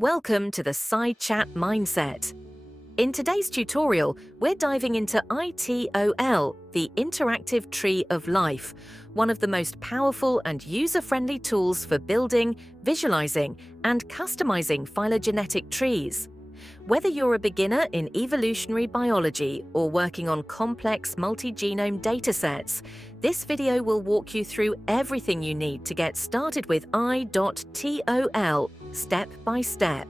Welcome to the Sci-Chat Mindset. In today's tutorial, we're diving into iTOL, the Interactive Tree of Life, one of the most powerful and user-friendly tools for building, visualizing, and customizing phylogenetic trees. Whether you're a beginner in evolutionary biology or working on complex multi-genome datasets, this video will walk you through everything you need to get started with iTOL step by step.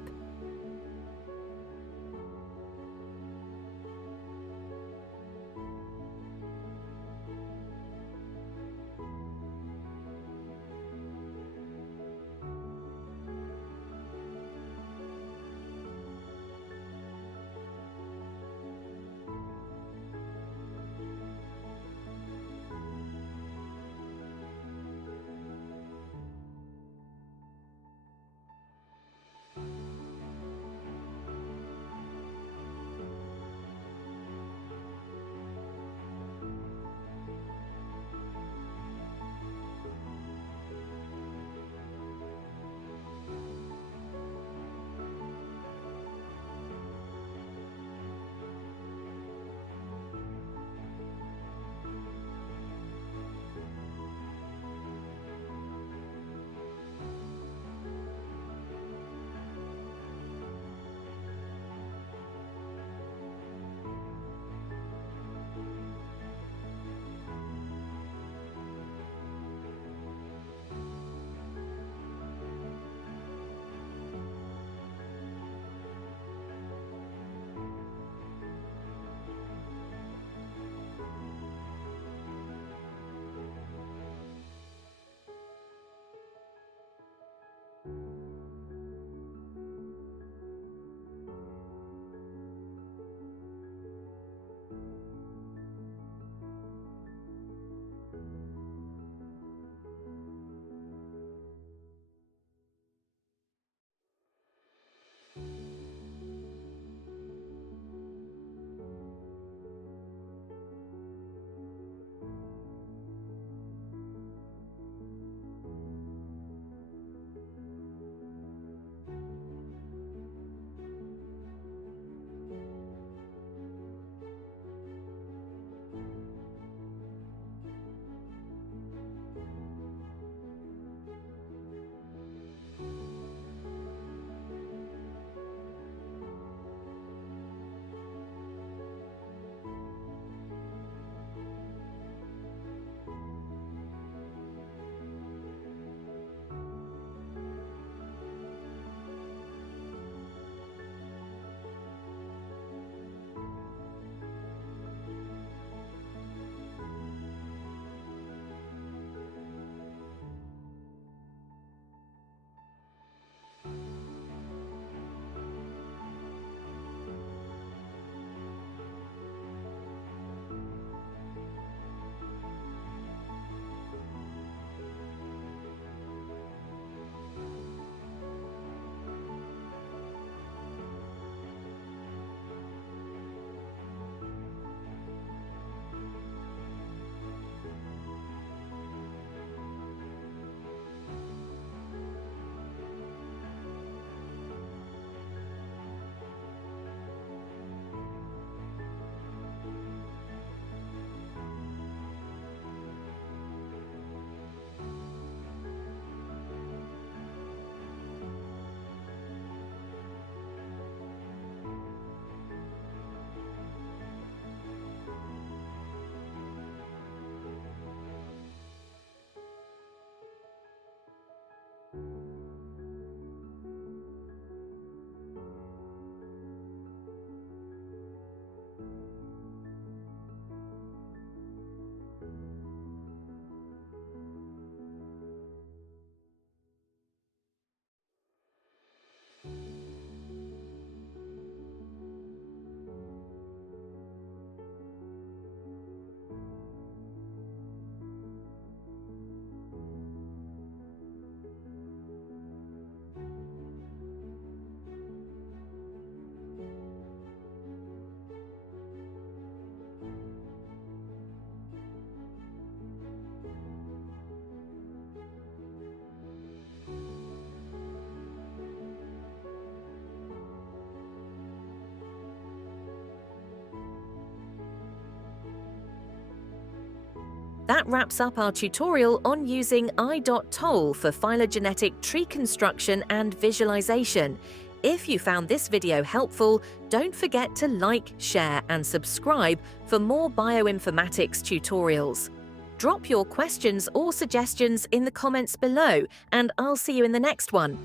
That wraps up our tutorial on using iTOL for phylogenetic tree construction and visualization. If you found this video helpful, don't forget to like, share, and subscribe for more bioinformatics tutorials. Drop your questions or suggestions in the comments below, and I'll see you in the next one.